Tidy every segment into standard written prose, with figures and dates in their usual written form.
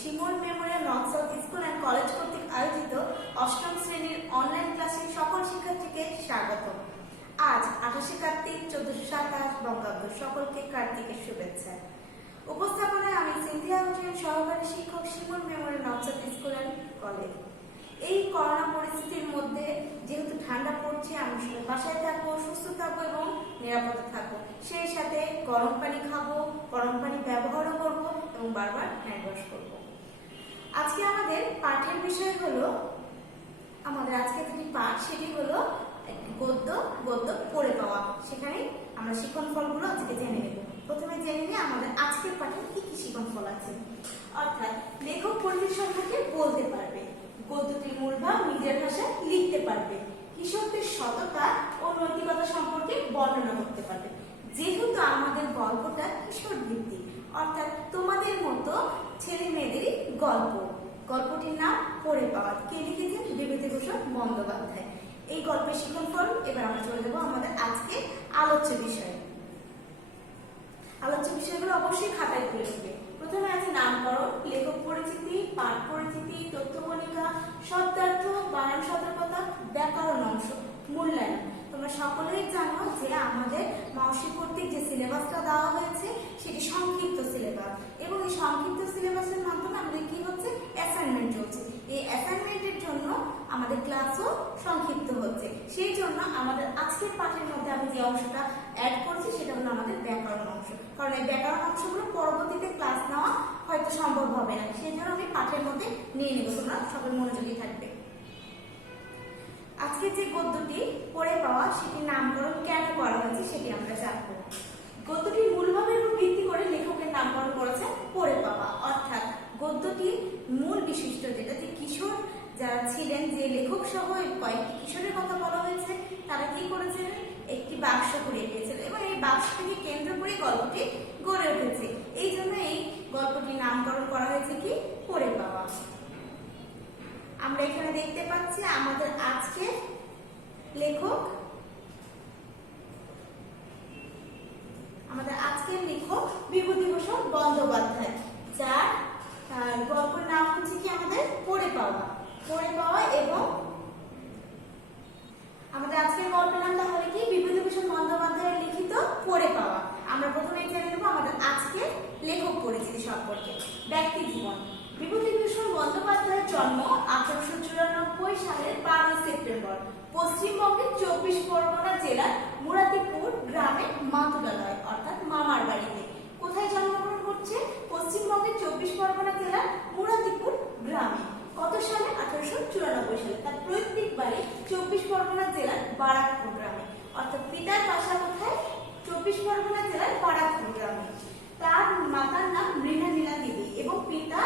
Shimul memorial north south school and college কর্তৃক আয়োজিত অষ্টম শ্রেণীর অনলাইন ক্লাসে সকল শিক্ষার্থীকে স্বাগত। আজ 28 কার্তিক 1427 বঙ্গাব্দ। সকলকে কার্তিকের শুভেচ্ছা। উপস্থাপনায় আমি সিনথিয়া হোসেন, সহকারী শিক্ষক, Shimul memorial north south school and college. এই করোনা পরিস্থিতির মধ্যে যেহেতু ঠান্ডা পড়ছে, আমি সবাই বাসায় থাকবো, সুস্থ থাকবো এবং নিরাপদে থাকবো। সেই সাথে গরম পানি খাবো, গরম পানি ব্যবহারও করবো এবং বারবার হ্যান্ড ওয়াশ করবো। আজকে আমাদের পাঠের বিষয় হলো, আমাদের আজকে যেটি পাঠ সেটি হলো গদ্য পড়ে পাওয়া। সেখানে আমরা শিখন ফলগুলো আজকে জেনে নেব। প্রথমে জেনে নিই আমাদের আজকের পাঠে কি কি শিখন ফল আছে। অর্থাৎ লেখক পরিচিতি সম্পর্কে বলতে পারবে, গদ্যটির মূল ভাব নিজের ভাষায় লিখতে পারবে, কিশোরদের সততা ও নৈতিকতা সম্পর্কে বর্ণনা করতে পারবে। যেহেতু আমাদের গল্পটা কিশোর ভিত্তিক, অর্থাৎ তোমাদের মতো ছেলে মেয়েদেরই গল্প। গল্পটির নাম পড়ে পাওয়া। কে লিখেছেন? বিভূতিভূষণ বন্দ্যোপাধ্যায়। এই গল্পের শিখন ফল। এবার আমরা চলে যাবো আমাদের আজকে আলোচ্য বিষয়ে। আলোচ্য বিষয়গুলো অবশ্যই খাতায় তুলে নেবে। প্রথমে আছে নামকরণ, লেখক পরিচিতি, পাঠ পরিচিতি, তথ্যকণিকা, শব্দার্থ, বানান সতর্কতা, ব্যাকরণ অংশ, মূল্যায়ন। তোমরা সকলেই জানো যে আমাদের মাউসি কর্তৃক যে সিলেবাসটা দেওয়া হয়েছে সেটি সংক্ষিপ্ত সিলেবাস, এবং এই সংক্ষিপ্ত সিলেবাসের মাধ্যমে আমাদের কি হচ্ছে, অ্যাসাইনমেন্ট চলছে। এই অ্যাসাইনমেন্টের জন্য আমাদের ক্লাসও সংক্ষিপ্ত হচ্ছে। সেই জন্য আমাদের আজকের পাঠের মধ্যে আমি যে অংশটা অ্যাড করছি সেটা হলো আমাদের ব্যাকরণ অংশ। কারণ এই ব্যাকরণ অংশগুলো পরবর্তীতে ক্লাস নেওয়া হয়তো সম্ভব হবে না, সেই জন্য আমি পাঠের মধ্যে নিয়ে নেব। তোমরা সকল মনোযোগী থাকবে। আজকে যে গদ্যটি পড়ে পাওয়া সেটির নামকরণ কেন করা হয়েছে সেটি আমরা জানবো। গদ্যটির মূলভাবের উপর ভিত্তি করে লেখকের নামকরণ করেছেন পড়ে পাওয়া। অর্থাৎ গদ্যটির মূল বিশিষ্ট যেটা, যে কিশোর যারা ছিলেন, যে লেখক সহ কয়েকটি কিশোরের কথা বলা হয়েছে, তারা কি করেছিলেন, একটি বাক্স কুড়িয়ে পেয়েছিলেন এবং এই বাক্সটিকে কেন্দ্র করে গল্পটি গড়ে উঠেছে। এই জন্য এই গল্পটির নামকরণ করা হয়েছে কি, পড়ে পাওয়া। আমরা এখানে দেখতে পাচ্ছি আমাদের আজকে লেখক, বিভূতিভূষণ বন্দ্যোপাধ্যায়, যার গল্পের নাম হচ্ছে কি আমাদের পড়ে পাওয়া। এবং আমাদের আজকের গল্পের নাম তাহলে কি, বিভূতিভূষণ বন্দ্যোপাধ্যায়ের লিখিত পড়ে পাওয়া। আমরা প্রথমে জেনে নেব আমাদের আজকে লেখক পরিচিতি সম্পর্কে। ব্যক্তি জীবন। বিভূতিভূষণ বন্দ্যোপাধ্যায়ের জন্ম 1894 সালের 12 সেপ্টেম্বর পশ্চিমবঙ্গের 24 পরগনা জেলার মুরাতিপুর গ্রামে মাতুলালয় অর্থাৎ মামার বাড়িতে। কোথায় জন্মগ্রহণ করছে? পশ্চিমবঙ্গের 24 পরগনা জেলার মুরাতিপুর গ্রামে। কত সালে? 1894 সালে। তার পৈতৃক বাড়ি 24 পরগনা জেলার বারাকপুর গ্রামে। অর্থাৎ পিতার বাসা কোথায়? 24 পরগনা জেলার বারাকপুর গ্রামে। তার মাতার নাম মৃণালীলা দেবী এবং পিতা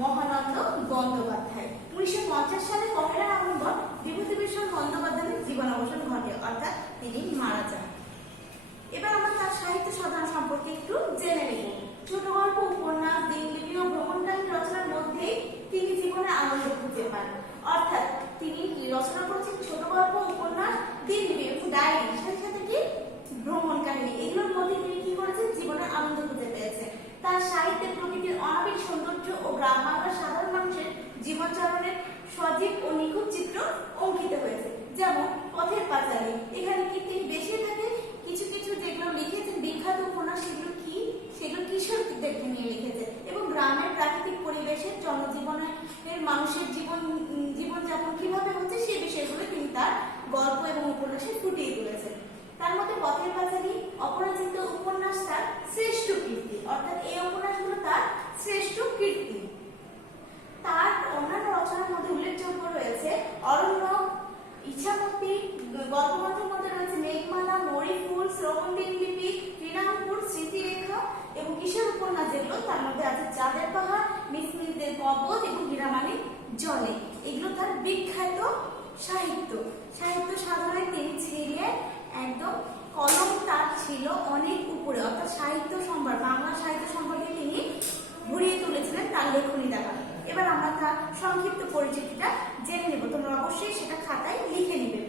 মহানন্দ বন্দ্যোপাধ্যায়। 1950 সালে 1 নভেম্বর বিভূতিভূষণ বন্দ্যোপাধ্যায়ের জীবনাবসান ঘটে, অর্থাৎ তিনি মারা যান। এবার আমরা তার সাহিত্য সাধনা সম্পর্কে একটু জেনে নেব। ছোট গল্প, উপন্যাস, দিনলিপি ও ভ্রমণকাহিনী রচনার মধ্যে তিনি জীবনে আনন্দ খুঁজে পান। অর্থাৎ তিনি রচনা করেছেন ছোট গল্প, উপন্যাস, দিনলিপি এবং ডায়েরি, সাথে সাথে কি ভ্রমণ কাহিনী। এগুলোর মধ্যে তিনি কি করেছেন, জীবনে আনন্দ খুঁজে পেয়েছেন। তার সাহিত্যে প্রকৃতির অনাবিল সৌন্দর্য ও গ্রাম বাংলার সাধারণ মানুষের জীবনযাপনের সজীব ও নিখুঁত চিত্র অঙ্কিত হয়েছে। যেমন পথের পাঁচালী, এখানে কি তিনি বেশিরভাগে কিছু যেগুলো লিখেছেন বিখ্যাত উপন্যাস, সেগুলো কিশোরদেরকে নিয়ে লিখেছেন এবং গ্রামের প্রাকৃতিক পরিবেশের জনজীবনের মানুষের জীবনযাপন কিভাবে হচ্ছে সেই বিষয়গুলো তিনি তার গল্প এবং উপন্যাসে ফুটিয়ে তুলেছেন। তার মধ্যে পথের পাঁচালী, অপরাজিত উপন্যাস তার শ্রেষ্ঠ কীর্তি, অর্থাৎ এই উপন্যাসগুলো তার শ্রেষ্ঠ কীর্তি। তার অন্যান্য রচনার মধ্যে উল্লেখযোগ্য রয়েছে অরণ্যক, ইচ্ছামতি। গল্পগ্রন্থের মধ্যে রয়েছে মেঘমালা, মরিফুল, শ্রবণ দিনলিপি, তৃণাঙ্কুর, স্মৃতিরেখা এবং কিশোর উপন্যাস যেগুলো, তার মধ্যে আছে চাঁদের পাহাড়, মিসমিসদের কবচ এবং হীরামানি জলে। এগুলো তার বিখ্যাত সাহিত্য সাধনায় তিনি ছিলেন একদম, কলম তার ছিল অনেক উপরে, অর্থাৎ সাহিত্য সম্ভার, বাংলা সাহিত্য সম্পর্কে তিনি ঘুরিয়ে তুলেছিলেন তার লেখনী দ্বারা। এবার আমরা তার সংক্ষিপ্ত পরিচিতিটা জেনে নেব। তোমরা অবশ্যই সেটা খাতায় লিখে নেবে।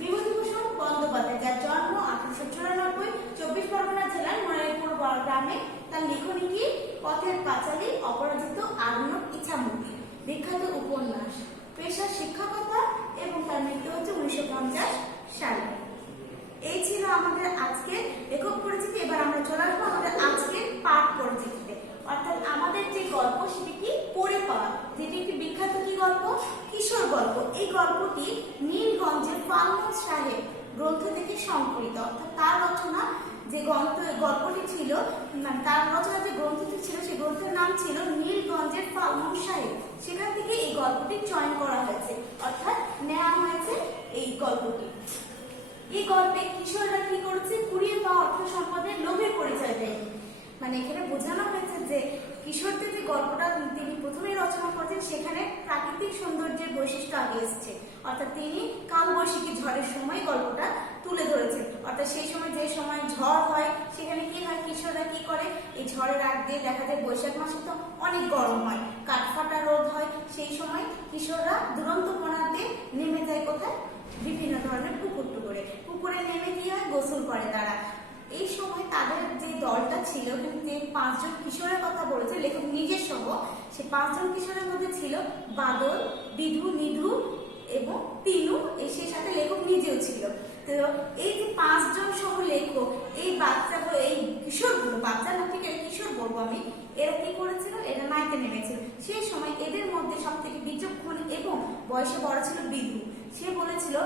বিভূতিভূষণ বন্দ্যোপাধ্যায়, যার জন্ম 1894 24 পরগনা জেলার মুরাতিপুর গ্রামে। তার লেখনী কি? পথের পাঁচালী, অপরাজিত, আরণ্যক, ইচ্ছামতি, বিখ্যাত উপন্যাস, পেশা শিক্ষকতা এবং তার মৃত্যু হচ্ছে 1950 সালে। এই ছিল আমাদের আজকের লেখক পরিচিতি। এবার আমরা চলে আসবো আমাদের আজকের পাঠ পরিচিতিতে, অর্থাৎ আমাদের যে গল্প সেটি কি পড়ে পাওয়া, যেটি একটি বিখ্যাত কি গল্প, কিশোর গল্প। এই গল্পটি নীলগঞ্জের ফালমুন সাহেব গ্রন্থ থেকে সংকলিত, অর্থাৎ তার রচনা যে গল্পটি ছিল, তার রচনা যে গ্রন্থটি ছিল সেই গ্রন্থের নাম ছিল নীলগঞ্জের ফালমুন সাহেব। সেখান থেকে এই গল্পটি চয়ন করা হয়েছে, অর্থাৎ নেওয়া হয়েছে এই গল্পটি। এই গল্পে কিশোররা কি করেছে, কুড়িয়ে পাওয়া অর্থ সম্পদের লোভের পরিচয় দেয়। মানে এখানে বোঝানো হয়েছে যে কিশোরদের যে গল্পটা তিনি প্রথমেই রচনা করেছেন সেখানে প্রাকৃতিক সৌন্দর্যের বৈশিষ্ট্য আগে এসছে, অর্থাৎ তিনি কালবৈশাখী ঝড়ের সময় গল্পটা তুলে ধরেছেন। অর্থাৎ সেই সময় যে সময় ঝড় হয় সেখানে কি হয়, কিশোররা কি করে, এই ঝড়ের আগ দিয়ে দেখা যায় বৈশাখ মাসে তো অনেক গরম হয়, কাঠফাটা রোদ হয়, সেই সময় কিশোররা দুরন্ত প্রণাতে নেমে যায় কোথায়, বিভিন্ন ধরনের পুকুরে নেমে কি হয়, গোসল করে তারা। এই সময় তাদের যে দলটা ছিল, যে 5 জন কিশোরের কথা বলেছে লেখক নিজের সহ, সে 5 জন কিশোরের মধ্যে ছিল বাদল, বিধু, নিধু এবং তিনু, সেই সাথে লেখক নিজেও ছিল। তো এই যে 5 জন সহ লেখক, এই বাচ্চাগুলো, এই কিশোরগুলো, বাচ্চা না ঠিক কিশোর বলবো আমি, এরা কি করেছিল, এরা নাইতে নেমেছিল। সেই সময় এদের মধ্যে সব থেকে বিচক্ষণ এবং বয়সে বড় ছিল বিধু। সে বলেছিল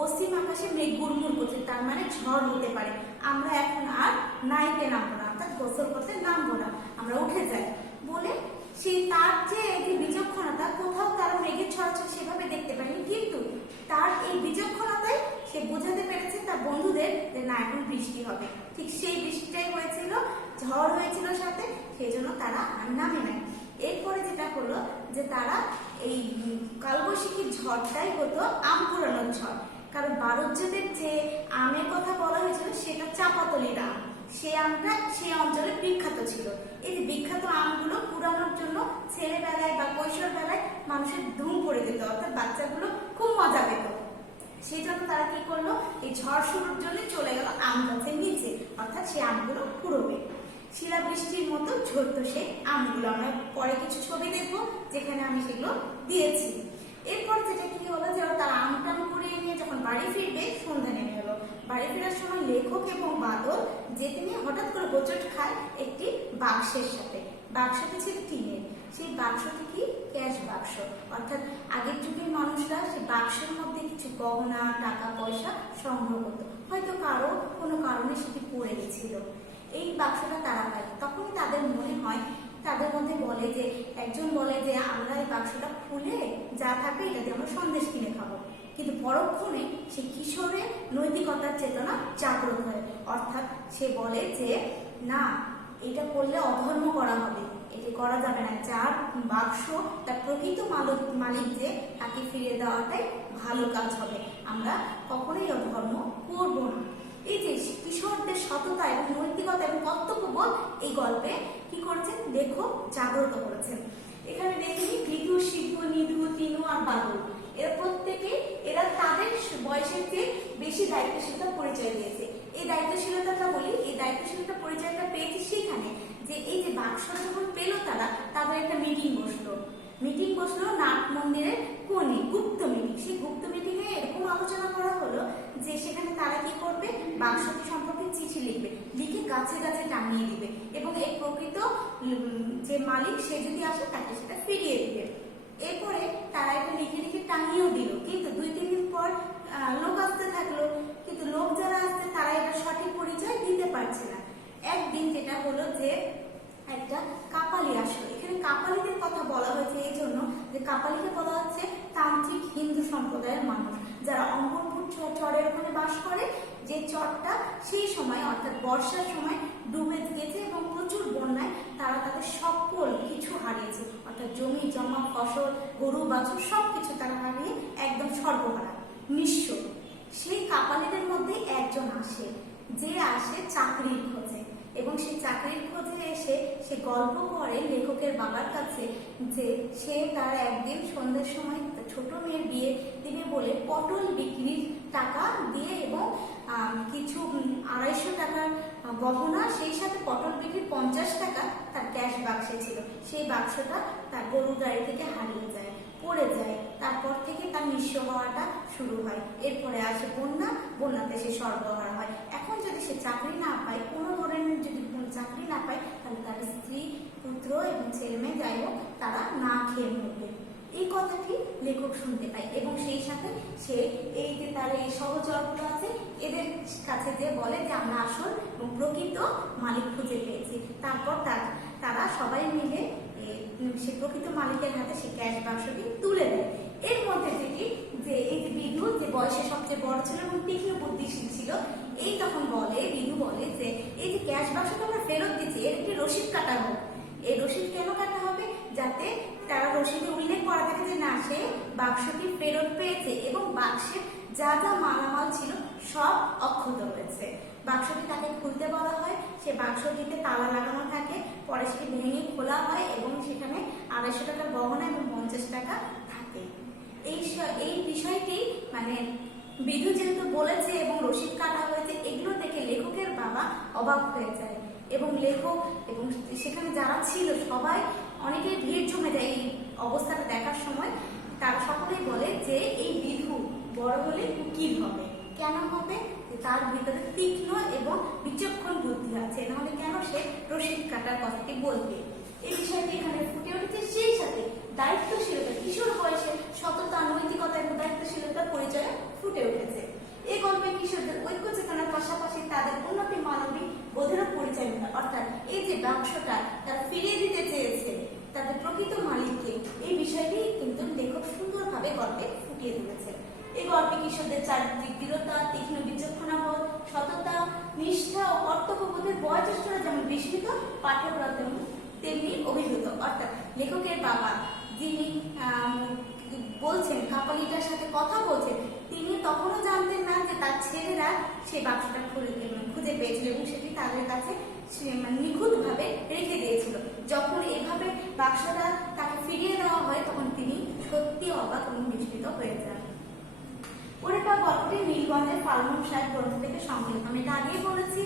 পশ্চিম আকাশে মেঘ গুড়মুড় করছে, তার মানে ঝড় হতে পারে, আমরা এখন আর নাইতে নামবো না, অর্থাৎ গোসল করতে নামবো না, আমরা উঠে যাই বলে সে তার যে বিচক্ষণতা, কোথাও তারা মেঘের ছড়াছড়ি সেভাবে দেখতে পায়নি, কিন্তু তার এই বিচক্ষণতায় সে বোঝাতে পেরেছে তার বন্ধুদের যে না এখন বৃষ্টি হবে। ঠিক সেই বৃষ্টিটাই হয়েছিল, ঝড় হয়েছিল সাথে, সেই জন্য তারা আর নামে নাই। এরপরে যেটা হলো যে তারা এই কালবৈশাখী ঝড়টাই হতো আম কুড়ানোর ঝড়, কারণ বারুজ্যদের যে আমের কথা বলা হয়েছিল সেটা চাপাতলির আম, সে আমটা সেই অঞ্চলে বিখ্যাত ছিল। এই যে বিখ্যাত আমগুলো কুড়ানোর জন্য ছেলেবেলায় বা কৈশোর বেলায় মানুষের ধুম পড়ে যেত, অর্থাৎ বাচ্চাগুলো খুব মজা পেত। সেই জন্য তারা কি করলো, এই ঝড় শুরুর জন্য চলে গেল আম গাছের নিচে, অর্থাৎ সেই আমগুলো কুড়োবে। শিলাবৃষ্টির মতো ঝরতো সেই আমগুলো, আমরা পরে কিছু ছবি দেখবো যেখানে আমি সেগুলো দিয়েছি। এরপর যেটা কি হলো, যে তারা আমটাম কুড়িয়ে নিয়ে যখন বাড়ি ফিরবে সন্ধ্যা নেমে গেল। বাড়ি ফেরার সময় লেখক এবং বাদল যেতে নিয়ে হঠাৎ করে হোঁচট খায় একটি বাক্সের সাথে। বাক্সটি ছিল টিনের, সেই বাক্সটি কি ক্যাশ বাক্স, অর্থাৎ আগের যুগের মানুষরা সেই বাক্সের মধ্যে কিছু গহনা, টাকা পয়সা সংগ্রহ করতো, হয়তো কারো কোনো কারণে সেটি পড়ে গেছিল। এই বাক্সটা তারা পায়, তখনই তাদের মনে হয়, তাদের মধ্যে বলে যে একজন বলে যে আমরা এই বাক্সটা খুলে যা থাকবে এটা দিয়ে আমরা সন্দেশ কিনে খাবো। কিন্তু পরক্ষণে সেই কিশোরের নৈতিকতার চেতনা জাগ্রত হয়, অর্থাৎ সে বলে যে না, এটা করলে অধর্ম করা হবে, এটা করা যাবে না, যার বাক্স তার প্রকৃত মালিক যে তাকে ফিরিয়ে দেওয়াটাই ভালো কাজ হবে, আমরা কখনোই অধর্ম করব না। এই যে কিশোরদের সততা এবং নৈতিকতা এবং কর্তব্যবোধ এই গল্পে কি করেছেন লেখক জাগ্রত করেছেন। এখানে দেখি বিধু, শিবু, নিধু, তিনু আর বাদল, এরা প্রত্যেকে এরা তাদের বয়সের চেয়ে বেশি দায়িত্বশীলতার পরিচয় দিয়েছে। এই দায়িত্বশীলতাটা বলি, এই দায়িত্বশীলতার পরিচয়টা পেয়েছি সেখানে যে এই যে বাক্স যখন পেল তারা, তাদের একটা মিটিং বসলো নাট মন্দিরের কোণে, গুপ্ত মিটিং। সেই গুপ্ত মিটিংয়ে এরকম আলোচনা করা হলো যে সেখানে তারা কি করবে, বাক্সটি সম্পর্কে চিঠি লিখবে, লিখে গাছে গাছে টাঙিয়ে দিবে এবং এই প্রকৃত যে মালিক সে যদি আসে তাকে সেটা ফিরিয়ে দিবে। এরপরে তারা এটা লিখে টাঙিয়েও দিল, কিন্তু 2-3 দিন পর লোক আসতে থাকলো, কিন্তু লোক যারা আসছে তারা এটা সঠিক পরিচয় দিতে পারছে না। একদিন যেটা হলো যে একটা কাপালি আসলো। এখানে কাপালিদের কথা বলা হয়েছে এই জন্য যে কাপালিকে বলা হচ্ছে তান্ত্রিক হিন্দু সম্প্রদায়ের মানুষ, যারা অঙ্গরপুর চরের ওখানে বাস করে, যে চরটা সেই সময় অর্থাৎ বর্ষার সময় ডুবে গেছে এবং প্রচুর বন্যায় তারা তাদের সকল কিছু হারিয়েছে, অর্থাৎ জমি জমা, ফসল, গরু বাছুর সবকিছু তারা হারিয়ে একদম সর্বহারা, নিঃস্ব। সেই কাপালিদের মধ্যে একজন আসে, যে আসে চাকরির খোঁজে, এবং সেই চাকরির খোঁজে এসে সে গল্প করে লেখকের বাবার কাছে যে সে তার একদিন সন্ধ্যার সময় ছোট মেয়ের বিয়ে দিবে বলে পটল বিক্রির টাকা দিয়ে এবং কিছু 250 টাকার গহনা, সেই সাথে পটল বিক্রির 50 টাকা তার ক্যাশ বাক্সে ছিল। সেই বাক্সটা তার গরুর গাড়ি থেকে হারিয়ে যায়, পড়ে যায়। তারপর থেকে তার নিঃস্ব হওয়াটা শুরু হয়। এরপরে আসে বন্যা, বন্যাতে সে সর্বহারা হয়। এখন যদি সে চাকরি না পায়, কোনো ধরনের যদি কোনো চাকরি না পায়, তাহলে তার স্ত্রী, পুত্র এবং ছেলে মেয়ে যাই হোক তারা না খেয়ে মরবে। এই কথাটি লেখক শুনতে পায় এবং সেই সাথে সে এই যে তার এই সহচরগুলো আছে এদের কাছে যে বলে যে আমরা আসল এবং প্রকৃত মালিক খুঁজে পেয়েছি। তারপর তারা সবাই মিলে সে প্রকৃত মালিকের হাতে সে ক্যাশ বাক্সটি তুলে দেয়। এর মধ্যে থেকে যে এই যে বিধু, যে বয়সে সবচেয়ে বড় ছিল এবং তীক্ষ্ণ বুদ্ধিশীল ছিল, এই তখন বিধু বলে যে এই যে ক্যাশ বাক্সটা আমরা ফেরত দিচ্ছি, এর একটি রসিদ কাটা হোক। এই রসিদ কেন কাটা হবে? যাতে তারা রসিদে উল্লেখ করা থাকে যে না, সে বাক্সটি ফেরত পেয়েছে এবং বাক্সের যা যা মালামাল ছিল সব অক্ষত রয়েছে। বাক্সটি তাকে খুলতে বলা হয়, সে বাক্সটিতে তালা লাগানো থাকে, পরে সেটি ভেঙে খোলা হয় এবং সেখানে 250 টাকার গহনা এবং 50 টাকা থাকে। এই বিষয়টি মানে বিধু যেহেতু বলেছে এবং রসিদ কাটা হয়েছে, এগুলো দেখে লেখকের বাবা অবাক হয়ে যায় এবং লেখক এবং সেখানে যারা ছিল সবাই, অনেকের ভিড় জমে যায় এই অবস্থাটা দেখার সময়। তারা সকলেই বলে যে এই বিধু বড় হলে উকিল হবে। কেন হবে? তার ভিতরে তীক্ষ্ণ এবং বিচক্ষণ বুদ্ধি আছে, নাহলে কেন সে রসিদ কাটার কথাটি বলবে? এই বিষয়টি এখানে ফুটে উঠেছে। সেই সাথে দায়িত্বশীলতা, কিশোর বয়সে সততা, নৈতিকতা এবং দায়িত্বশীলতার পরিচয় ফুটে উঠেছে। এই গল্পে কিশোরদের ঐক্য চেতনার পাশাপাশি তাদের উন্নতি মানবিক বোধেরও পরিচয় দিতে, অর্থাৎ এই যে বাক্সটা তারা ফিরিয়ে দিতে চেয়েছে তাদের প্রকৃত মালিককে, এই বিষয়টি কিন্তু লেখক সুন্দরভাবে গল্পে ফুটিয়ে তুলেছে। এই গল্পে কিশোরদের চারিত্রিক দৃঢ়তা, তীক্ষ্ণ বিচক্ষণাবোধ, সততা, নিষ্ঠা ও কর্তব্যবোধের বয়োজ্যেষ্ঠরা যেমন বিস্মিত, পাঠকরা তেমনি অভিভূত। অর্থাৎ লেখকের বাবা যিনি বলছেন, কাপালিটার সাথে কথা বলছেন, তিনি তখনও জানতেন না যে তার ছেলেরা সেই বাক্সটা খুঁজে পেয়েছিল এবং সেটি তাদের কাছে নিখুঁত ভাবে রেখে দিয়েছিল। যখন এভাবে বাক্সটা তাকে ফিরিয়ে দেওয়া হয় তখন তিনি সত্যি অবাক এবং বিস্মিত হয়ে যান। ওরেপা গল্পটি নীলগঞ্জের ফাল্গুন সাহেব গ্রন্থ থেকে সংকলিত। আমি এটা আগেই বলেছি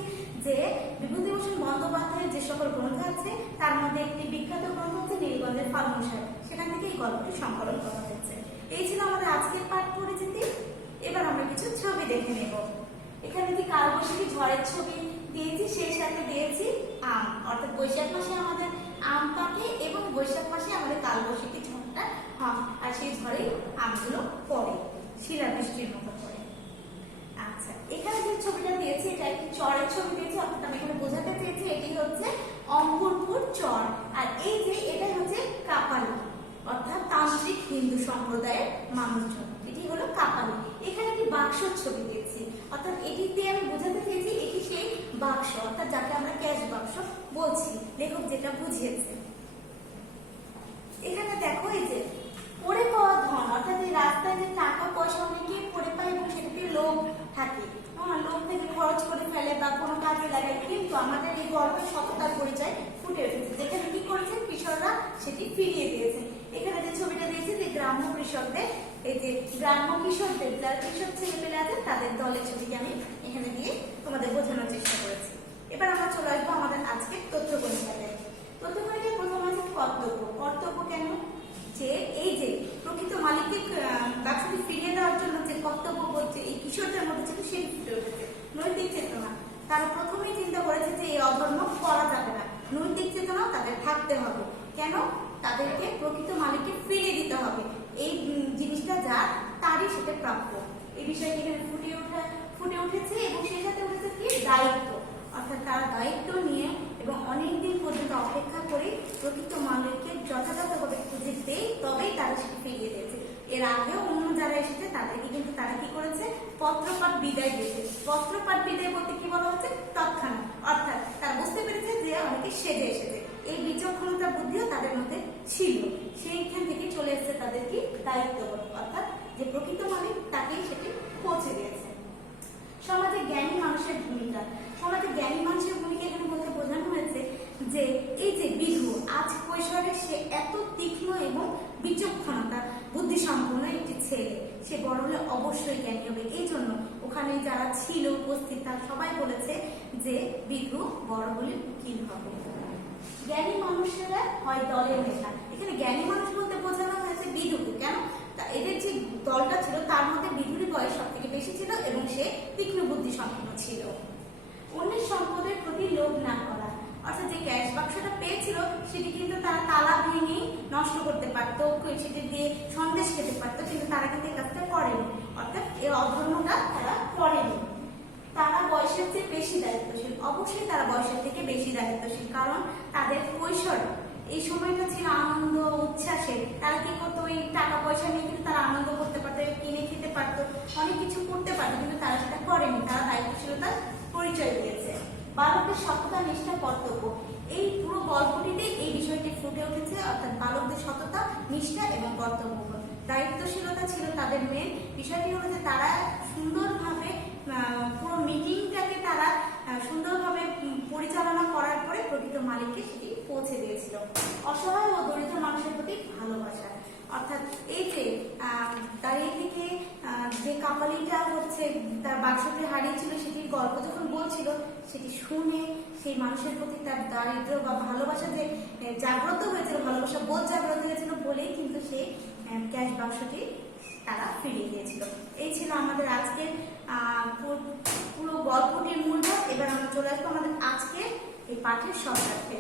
যে বিভূতিভূষণ বন্দ্যোপাধ্যায়ের যে সকল গ্রন্থ আছে তার মধ্যে একটি বিখ্যাত গ্রন্থ হচ্ছে নীলগঞ্জের ফাল্গুন সাহেব, সেখান থেকে এই গল্পটি সংকলন করা হয়েছে। এই ছিল আমাদের আজকের পাঠ পরিচিতি। এবার আমরা কিছু ছবি দেখে নেব। এখানে যে কালবৈশাখী ঝড়ের ছবি দিয়েছি, সেই সাথে দিয়েছি আম, অর্থাৎ বৈশাখ মাসে আমাদের আম পাকে এবং বৈশাখ মাসে আমাদের কালবৈশাখী ঝড়টা হয়, আর সেই ঝড়ে আমগুলো পড়ে, শিলাবৃষ্টির মতো পড়ে। আচ্ছা, এখানে যে ছবিটা দিয়েছি এটা একটি চরের ছবি দিয়েছি, অর্থাৎ আমি এখানে বোঝাতে চেয়েছি এটি হচ্ছে অম্বরপুর চর, আর এই যে এটা হচ্ছে কাপালি, অর্থাৎ তান্ত্রিক হিন্দু সম্প্রদায়ের মানুষজন, এটি হলো কাপালি। এখানে একটি বাক্সর ছবি দিয়েছি, অর্থাৎ এটিতে আমি বোঝাতে চেয়েছি এটি সেই বাক্স, অর্থাৎ যাকে আমরা ক্যাশ বাক্স বলছি, লেখক যেটা বুঝিয়েছে। এখানে দেখো এই যে পড়ে পাওয়া ধন, অর্থাৎ এই রাস্তায় যে টাকা পয়সা অনেকে পড়ে পায় এবং সেটাতে লোভ থাকে, লোভ থেকে খরচ করে ফেলে বা কোনো কাজে লাগায়, কিন্তু আমাদের এই গল্পের সততার পরিচয় ফুটে উঠেছে, যেখানে কি করেছেন কিশোররা সেটি ফিরিয়ে দিয়েছে। এখানে যে ছবিটা দিয়েছে যে গ্রাম্য কৃষকদের, এই যে গ্রাম্য কিশোরদের যারা কৃষক ছেলেপেলে আছে তাদের দলের ছবিকে আমি এখানে দিয়ে তোমাদের বোঝানোর চেষ্টা করেছি। এবার আমরা চলে আসবো আমাদের আজকের তথ্য কণিকাতে। তথ্য কণিকায় প্রথম আছে কর্তব্য। কর্তব্য কেন? যে এই যে প্রকৃত মালিককে বাক্সটি ফিরিয়ে দেওয়ার জন্য যে কর্তব্য বলছে এই কিশোরদের মধ্যে ছিল সেই ফুটে উঠেছে। নৈতিক চেতনা, তারা প্রথমেই চিন্তা করেছে যে এই অধর্ম করা যাবে না, নৈতিক চেতনা তাদের থাকতে হবে। কেন? তাদেরকে প্রকৃত মালিককে ফিরিয়ে দিতে হবে, এই জিনিসটা যার তারই সেটা প্রাপ্য। এই বিষয়টি এখানে ফুটে উঠেছে এবং সেই সাথে উঠেছে কি দায়িত্ব, অর্থাৎ তারা দায়িত্ব নিয়ে এবং অনেকদিন পর্যন্ত অপেক্ষা করে প্রকৃত মালিককে যথাযথভাবে খুঁজে দেয়, তবেই তারা সেটা ফিরিয়ে দিয়েছে। এর আগেও অন্য যারা এসেছে তাদেরকে কিন্তু তারা কি করেছে, পত্রপাঠ বিদায় দিয়েছে। পত্রপাঠ বিদায় বলতে কি বলা হচ্ছে, তৎক্ষণাৎ, অর্থাৎ তারা বুঝতে পেরেছে যে অনেকে সেজে এসেছে, এই বিচক্ষণতা বুদ্ধিও তাদের মধ্যে ছিল, সেইখান থেকে চলে এসেছে তাদের কি দায়িত্ববোধ, অর্থাৎ যে প্রকৃত মালিক তাকেই সেটি পৌঁছে দিয়েছে। সমাজে জ্ঞানী মানুষের ভূমিকা। সমাজে জ্ঞানী মানুষের ভূমিকা এখানে বলতে বোঝানো হয়েছে যে এই যে বিধু আজ কৈশোরে সে এত তীক্ষ্ণ এবং বিচক্ষণতা, বুদ্ধি সম্পন্ন একটি ছেলে, সে বড় হলে অবশ্যই জ্ঞানী হবে। এই জন্য ওখানে যারা ছিল উপস্থিত তারা সবাই বলেছে যে বিধু বড় হলে উকিল হবে। জ্ঞানী মানুষেরা হয় দলের নেতা। এখানে জ্ঞানী মানুষ বলতে বোঝানো হয়েছে বিধুকে। কেন? এদের যে দলটা ছিল তার মধ্যে বিধুরই বয়স সব থেকে বেশি ছিল এবং সে তীক্ষ্ণ বুদ্ধি সম্পন্ন ছিল। অন্যের সম্পদের প্রতি লোভ না করা, অর্থাৎ যে ক্যাশ বাক্সটা পেয়েছিল সেটি কিন্তু তারা তালা ভেঙে নষ্ট করতে পারত, সেটি দিয়ে সন্দেশ খেতে পারত, কিন্তু তারা কিন্তু এই কাজটা করেনি, অর্থাৎ এই অধর্মটা তারা করেনি। তারা বয়সের চেয়ে বেশি দায়িত্বশীল, অবশ্যই তারা বয়সের থেকে বেশি দায়িত্বশীল, কারণ তাদের কৈশোর এই সময়টা ছিল আনন্দ উচ্ছ্বাসের। তারা কি করতো, ওই টাকা পয়সা নিয়ে কিন্তু তারা আনন্দ করতে পারতো, কিনে খেতে পারতো, অনেক কিছু করতে পারতো, কিন্তু তারা সেটা করেনি। তারা দায়িত্বশীলতার পরিচয় দিয়েছে। বালকদের সততা, নিষ্ঠা, কর্তব্য, এই পুরো গল্পটিতে এই বিষয়টি ফুটে উঠেছে, অর্থাৎ বালকদের সততা, নিষ্ঠা এবং কর্তব্য, দায়িত্বশীলতা ছিল তাদের মেন। বিষয়টি হলো যে তারা সুন্দরভাবে পুরো মিটিংটাকে তারা সুন্দরভাবে পরিচালনা করার পরে প্রকৃত মালিককে সেটি পৌঁছে দিয়েছিল। অসহায় ও দরিদ্র মানুষের প্রতি ভালোবাসা, অর্থাৎ এই যে দাঁড়িয়ে থেকে যে কাপালিটা হচ্ছে তার বাক্সটি হারিয়েছিল সেটির গল্প যখন বলছিল সেটি শুনে সেই মানুষের প্রতি তার দারিদ্র বা ভালোবাসা যে জাগ্রত হয়েছিল, ভালোবাসা বোধ জাগ্রত হয়েছিল বলেই কিন্তু সেই ক্যাশ বাক্সটি তারা ফিরিয়ে দিয়েছিল। এই ছিল আমাদের আজকের পুরো গল্পটির মূলভাব। এবার আমরা চলে আসবো আমাদের আজকে এই পাঠের শব্দার্থে।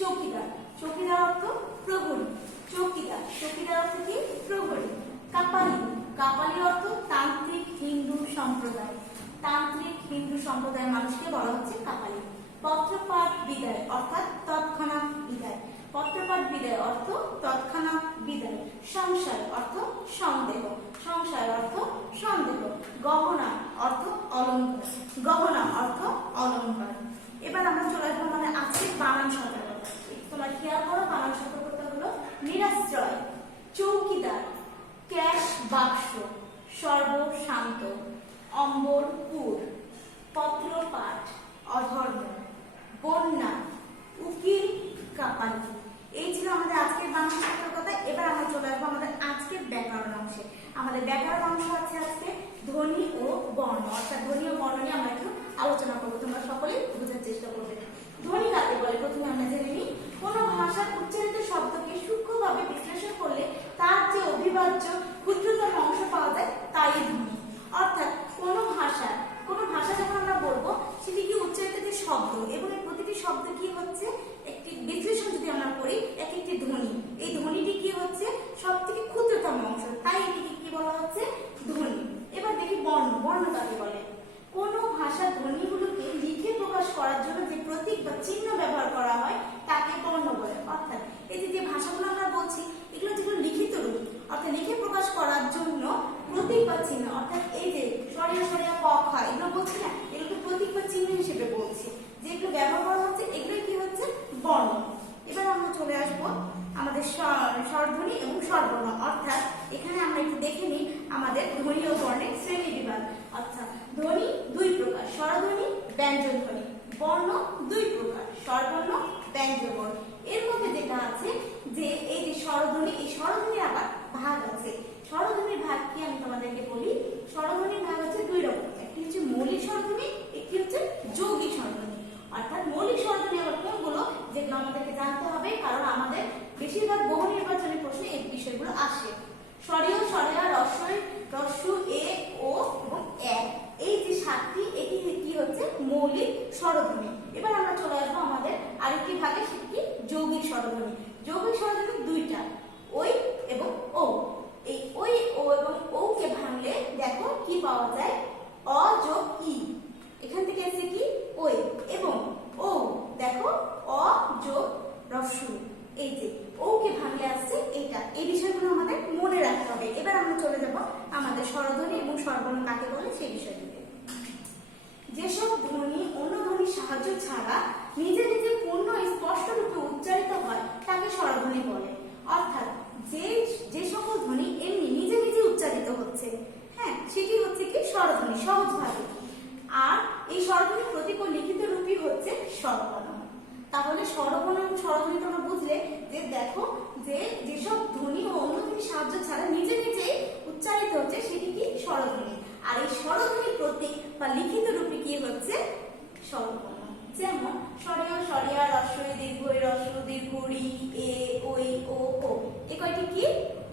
চৌকিদার, চৌকিদার অর্থ প্রহরী। চৌকিদার, চৌকিদার অর্থ কি? প্রহরী। কাপালি, কাপালি অর্থ তান্ত্রিক হিন্দু সম্প্রদায়। তান্ত্রিক হিন্দু সম্প্রদায়ের মানুষকে বলা হচ্ছে কাপালি। পত্রপাঠ বিদায় অর্থাৎ তৎক্ষণাৎ বিদায়। পত্রপাঠ বিদায় অর্থ তৎক্ষণাৎ বিদায়। সংশয় অর্থ সন্দেহ। সংশয় অর্থ সন্দেহ। গহনা অর্থ অলঙ্কার। গহনা অর্থ অলঙ্কার। এবার আমরা চলে আসবো আমাদের আজকের বানান সতর্কতা। তোমরা খেয়াল করো, বানান সতর্কতা হলো নিরাশ্রয়, চৌকিদার, ক্যাশ বাক্স, সর্বশান্ত, অম্বরপুর, পত্রপাঠ, অধর্ম, বন্যা, উকিল, কাপালি। এই ছিল আমাদের আজকের বানান সতর্কতা। এবার আমরা চলে আসবো আমাদের আজকের ব্যাকরণ অংশে। আমাদের ব্যাকরণ অংশ আছে আজকে ধ্বনি ও বর্ণ, অর্থাৎ ধ্বনি ও বর্ণ নিয়ে আমরা একটু আলোচনা করবো। তোমরা সকলে বোঝার চেষ্টা করবে। ধ্বনি কাকে বলে প্রথমে আমরা জেনে নিই। কোন ভাষার উচ্চারিত শব্দকে সূক্ষ্মভাবে বিশ্লেষণ করলে তার যে অবিভাজ্য ক্ষুদ্রতম অংশ পাওয়া যায় তাই ধ্বনি। অর্থাৎ কোন ভাষা যখন আমরা বলবো সেটি কি উচ্চারিত যে শব্দ এবং এই প্রতিটি শব্দ কি হচ্ছে একটি বিশ্লেষণ যদি আমরা করি এক একটি ধ্বনি। এই ধ্বনিটি কি হচ্ছে সব থেকে ক্ষুদ্রতম অংশ, তাই এটিকে কি বলা হচ্ছে? ধ্বনি। এবার দেখি বর্ণ। বর্ণ কাকে বলে? কোন ভাষার ধ্বনিগুলোকে লিখে প্রকাশ করার জন্য যে প্রতীক বা চিহ্ন ব্যবহার করা হয় তাকে বর্ণ বলে। অর্থাৎ এই যে ভাষাগুলো আমরা বলছি এগুলো যেগুলো লিখিত রূপ, অর্থাৎ লিখে প্রকাশ করার জন্য প্রতীক বা চিহ্ন, অর্থাৎ এই যে সরিয়া সরিয়া ক খ এগুলো বলছি না, এগুলোকে প্রতীক বা চিহ্ন হিসেবে বলছি, যেগুলো ব্যবহার করা হচ্ছে এগুলোই কি হচ্ছে? বর্ণ। এবার আমরা চলে আসবো আমাদের স্বরধ্বনি এবং স্বরবর্ণ। অর্থাৎ এখানে আমরা একটু দেখে নিই আমাদের ধ্বনি ও বর্ণের শ্রেণী বিভাগ। অর্থাৎ ধ্বনি দুই প্রকার, স্বরধ্বনি, ব্যঞ্জন ধ্বনি। বর্ণ দুই প্রকার, স্বরবর্ণ, ব্যঞ্জনবর্ণ। এর মধ্যে যেটা আছে যে এই যে স্বরধ্বনি, এই স্বরধ্বনির আবার ভাগ আছে। স্বরধ্বনির ভাগ কি আমি তোমাদেরকে বলি। স্বরধ্বনির ভাগ হচ্ছে দুই রকম, একটি হচ্ছে মৌলিক স্বরধ্বনি, একটি হচ্ছে যৌগিক স্বরধ্বনি। অর্থাৎ মৌলিক স্বরধ্বনি আবার কোনগুলো, যেগুলো আমাদেরকে জানতে হবে, কারণ আমাদের বেশিরভাগ বহু নির্বাচনী প্রশ্নে এই বিষয়গুলো আসে। স্বরীয়, স্বরেয়া, রস্বই, রস্যু, এ, ও এবং এ, এই যে সাতটি, এটি কি হচ্ছে? মৌলিক স্বরধ্বনি। এবার আমরা চলে আসবো আমাদের আরেকটি ভাগে, সেটি কি? যৌগিক স্বরধ্বনি। যৌগিক স্বরধ্বনি দুইটা, ওই এবং ও। এই ওই, ও এবং ও কে ভাঙলে দেখো কি পাওয়া যায়? অ যোগ ই, এখান থেকে এসে কি? ওই। এবং ও দেখো অ যোগ রস্যু, এই যে ও কে ভাঙলে আসছে এটা। এই বিষয়গুলো আমাদের মনে রাখতে হবে। এবার আমরা চলে যাব আমাদের স্বরধ্বনি এবং স্বরবর্ণ কাকে বলে সেই বিষয়টিতে। যেসব ধ্বনি অন্য ধ্বনির সাহায্য ছাড়া নিজে নিজে পূর্ণ স্পষ্ট রূপে উচ্চারিত হয় তাকে স্বরধ্বনি বলে। অর্থাৎ যে সকল ধ্বনি এমনি নিজে নিজে উচ্চারিত হচ্ছে, হ্যাঁ, সেটি হচ্ছে কি? স্বরধ্বনি, সহজভাবে। আর এই স্বরধ্বনি প্রতীক ও লিখিত রূপই হচ্ছে স্বরবর্ণ। তাহলে স্বরবর্ণ এবং স্বরধ্বনি তোমরা বুঝলে যে দেখো যে যেসব ধ্বনি ও আর এই স্বরধ্বনি প্রতীক বা লিখিত রূপে কি হচ্ছে স্বরবর্ণ। যেমন স্বরীয় স্বরিয়া রস্বই দীর্ঘই রস্ব দীর্ঘ রি এ ওই ও ও, এই কয়টি কি?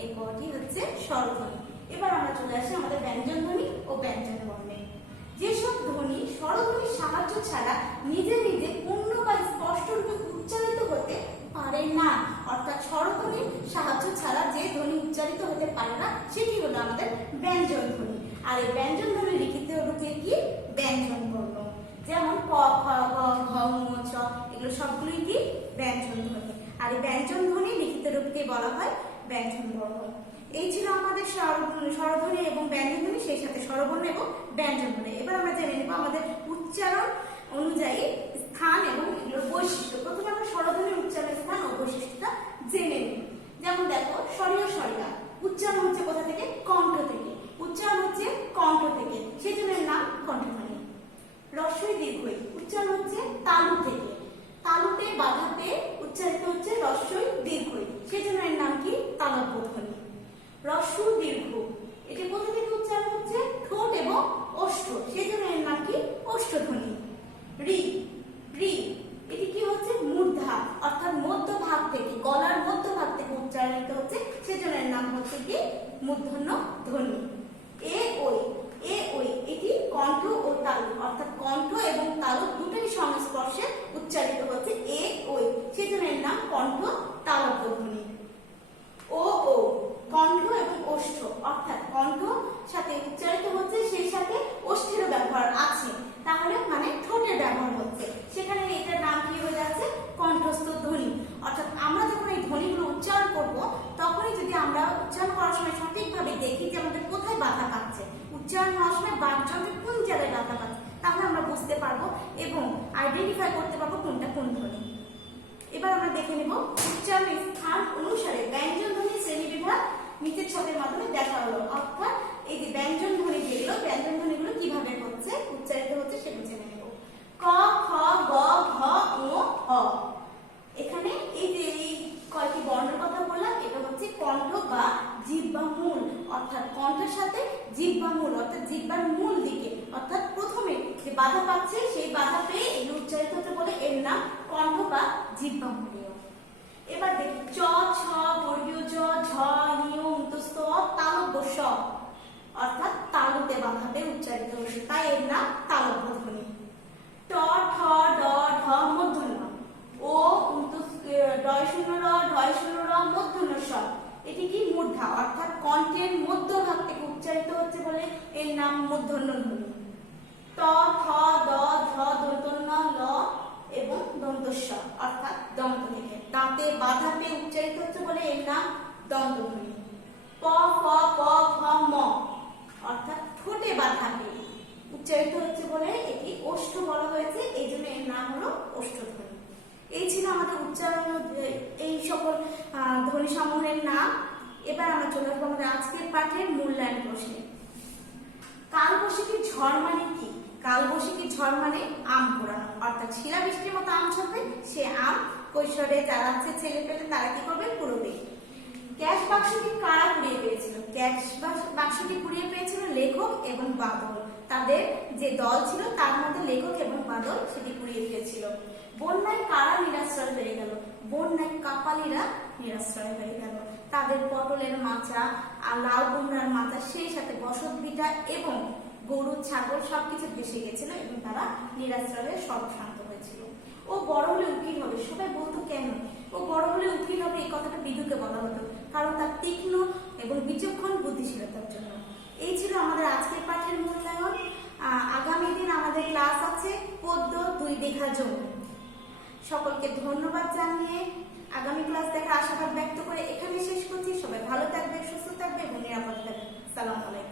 এই কয়টি হচ্ছে স্বরধ্বনি। এবার আমরা চলে আসি আমাদের ব্যঞ্জন ধ্বনি ও ব্যঞ্জন বর্ণে। যেসব ধ্বনি স্বরধ্বনির সাহায্য ছাড়া নিজে নিজে পূর্ণ বা স্পষ্ট রূপে উচ্চারিত হতে পারে না, অর্থাৎ স্বরধ্বনির সাহায্য ছাড়া যে ধ্বনি উচ্চারিত হতে পারে না সেটি হলো আমাদের ব্যঞ্জন ধ্বনি। আর এই ব্যঞ্জন ধ্বনি লিখিত রূপে কি? ব্যঞ্জন বর্ণ। যেমন ক খ গ ঘ ঙ চ, এগুলো সবগুলোই কি? ব্যঞ্জন ধ্বনি। আর এই ব্যঞ্জন ধ্বনি লিখিত রূপকে বলা হয় ব্যঞ্জন বর্ণ। এই ছিল আমাদের স্বরধ্বনি এবং ব্যঞ্জন ধ্বনি, সেই সাথে স্বরবর্ণ এবং ব্যঞ্জন বর্ণ। এবার আমরা জেনে নেব আমাদের উচ্চারণ অনুযায়ী স্থান এবং এগুলোর বৈশিষ্ট্য। প্রথমে আমরা স্বরধ্বনির উচ্চারণের স্থান ও বৈশিষ্ট্যটা জেনে নিই। যেমন দেখো স্বরীয় স্বরিয়া উচ্চারণ হচ্ছে কোথা থেকে? কণ্ঠ থেকে। উচ্চারণ হচ্ছে কণ্ঠ থেকে, সেই জন্য এর নাম কণ্ঠধ্বনি। রস্বই দীর্ঘই উচ্চারণ হচ্ছে তালু থেকে। তালুতে বাধাতে উচ্চারিত হচ্ছে রস্বই দীর্ঘই, সেই জন্য এর নাম কি? তালব্য ধ্বনি। রস্ব দীর্ঘ, এটি কোথা থেকে উচ্চারণ হচ্ছে? ঠোঁট এবং ওষ্ঠ, সেই জন্য এর নাম কি? ওষ্ঠধ্বনি। রি রি, এটি কি হচ্ছে? মূর্ধা, অর্থাৎ মধ্যভাগ থেকে, গলার মধ্যভাগ থেকে উচ্চারিত হচ্ছে, সেজন্য এর নাম হচ্ছে কি? মূর্ধন্য ধ্বনি। এ ওই এ ওই, এটি কণ্ঠ ও তালু, অর্থাৎ কণ্ঠ এবং তালু দুটোরই সংস্পর্শে উচ্চারিত হচ্ছে এ ওই, সেজন্য এর নাম কণ্ঠ তালব্য ধ্বনি। ও ও, কণ্ঠ এবং ওষ্ঠ, অর্থাৎ কণ্ঠ সাথে উচ্চারিত হচ্ছে, সেই সাথে ওষ্ঠেরও ব্যবহার আছে, তাহলে মানে ঠোঁটের ব্যবহার হচ্ছে, সেখানে এটার নাম কি হয়ে যাচ্ছে? কণ্ঠস্থ ধ্বনি। অর্থাৎ আমরা যখন এই ধ্বনিগুলো উচ্চারণ করব, তখনই যদি আমরা উচ্চারণ করার সময় সঠিকভাবে দেখি যে আমাদের কোথায় বাধা পাচ্ছে, উচ্চারণ হওয়ার সময় বাকযন্ত্রে কোন জায়গায় বাধা পাচ্ছে, তাহলে আমরা বুঝতে পারবো এবং আইডেন্টিফাই করতে পারবো কোনটা কোন ধ্বনি। এবার আমরা দেখে নেব উচ্চারণের স্থান অনুসারে ব্যঞ্জন ধ্বনির শ্রেণীবিভাগ নিচের ছকের মাধ্যমে দেখা হলো। অর্থাৎ এই যে ব্যঞ্জন ধ্বনি যেগুলো, ব্যঞ্জন ধ্বনিগুলো কিভাবে হচ্ছে উচ্চারিত হচ্ছে সেটা জেনে নেব। ক খ গ ঘ ঙ হ, এখানে এই যে এই কয়টি বর্ণের কথা বললাম, এটা হচ্ছে কণ্ঠ বা জিহ্বা মূল, অর্থাৎ কণ্ঠের সাথে জিহ্বা মূল, অর্থাৎ জিহ্বার মূল দিকে, অর্থাৎ প্রথমে যে বাধা পাচ্ছে সেই বাধা পেয়ে এগুলো উচ্চারিত হতে বলে এর নাম কণ্ঠ বা জিহ্বা মূলীয়। এবার দেখি চ ছ বর্গীয় জ ঝ ঞ উন্তস্থ তালব্য স, অর্থাৎ তালুতে বাধা পেয়ে উচ্চারিত হচ্ছে, তাই এর নাম তালব্য ধ্বনি। ট ঠ ড ঢ মূর্ধন্য, ও ডয় শূন্য র ঢয় শূন্য র মূর্ধন্য স, এটি কি? মূর্ধা, অর্থাৎ কণ্ঠের মধ্যভাগ থেকে উচ্চারিত হচ্ছে বলে এর নাম মূর্ধন্য ধ্বনি। ত থ দ ধ দন্তন্য ল এবং দন্তস্ব, অর্থাৎ দন্ত থেকে, দাঁতে বাধা পেয়ে উচ্চারিত হচ্ছে বলে এর নাম দন্ত ধ্বনি। প ফ প ফ ম, অর্থাৎ ঠোঁটে বাধা পেয়ে উচ্চারিত হচ্ছে বলে এটি ওষ্ঠ বলা হয়েছে, এই জন্য এর নাম হলো ওষ্ঠধ্বনি। এই ছিল আমাদের উচ্চারণ এই সকল ধ্বনি সমূহের নাম। এবার আমরা চলে আসবো আমাদের আজকের পাঠের মূল্যায়ন প্রশ্নে। কালবৈশাখী ঝড় মানে কি? কালবৈশাখী ঝড় মানে আম পোড়ানো, অর্থাৎ শিলাবৃষ্টির মতো আম ঝরবে, সে আম কৈশোরে যারা আছে ছেলে পেলে তারা কি করবে? পুরোবে। ক্যাশ বাক্সটি কারা কুড়িয়ে পেয়েছিল? ক্যাশ বাক্সটি কুড়িয়ে পেয়েছিল লেখক এবং বাদল, তাদের যে দল ছিল তার মধ্যে লেখক এবং বাদল সেটি কুড়িয়ে পেয়েছিল। বন্যায় কারা নিরাশ্রয় হয়ে গেল? বন্যায় কাপালিরা নিরাশ্রয় হয়ে গেল, তাদের পটলের মাচা আর লাল কুমড়ার মাচা, সেই সাথে বসত ভিটা এবং গরু ছাগল সবকিছু ভেসে গেছিল এবং তারা নিরাশ্রয়ে সর্বশান্ত হয়েছিল। ও বড় হলে উকিল হবে, সবাই বলতো কেন? ও বড় হলে উকিল হবে, এই কথাটা বিদুকে বলা হতো, কারণ তার তীক্ষ্ণ এবং বিচক্ষণ বুদ্ধিশীলতার জন্য। এই ছিল আমাদের আজকের পাঠের মূল্যায়ন। আগামী দিন আমাদের ক্লাস আছে পদ্য 2 বিঘা জমি। সকলকে ধন্যবাদ জানিয়ে আগামী ক্লাস দেখার আশাবাদ ব্যক্ত করে এখানে শেষ করছি। সবাই ভালো থাকবে, সুস্থ থাকবে এবং নিরাপদ থাকবে। আসসালামু আলাইকুম।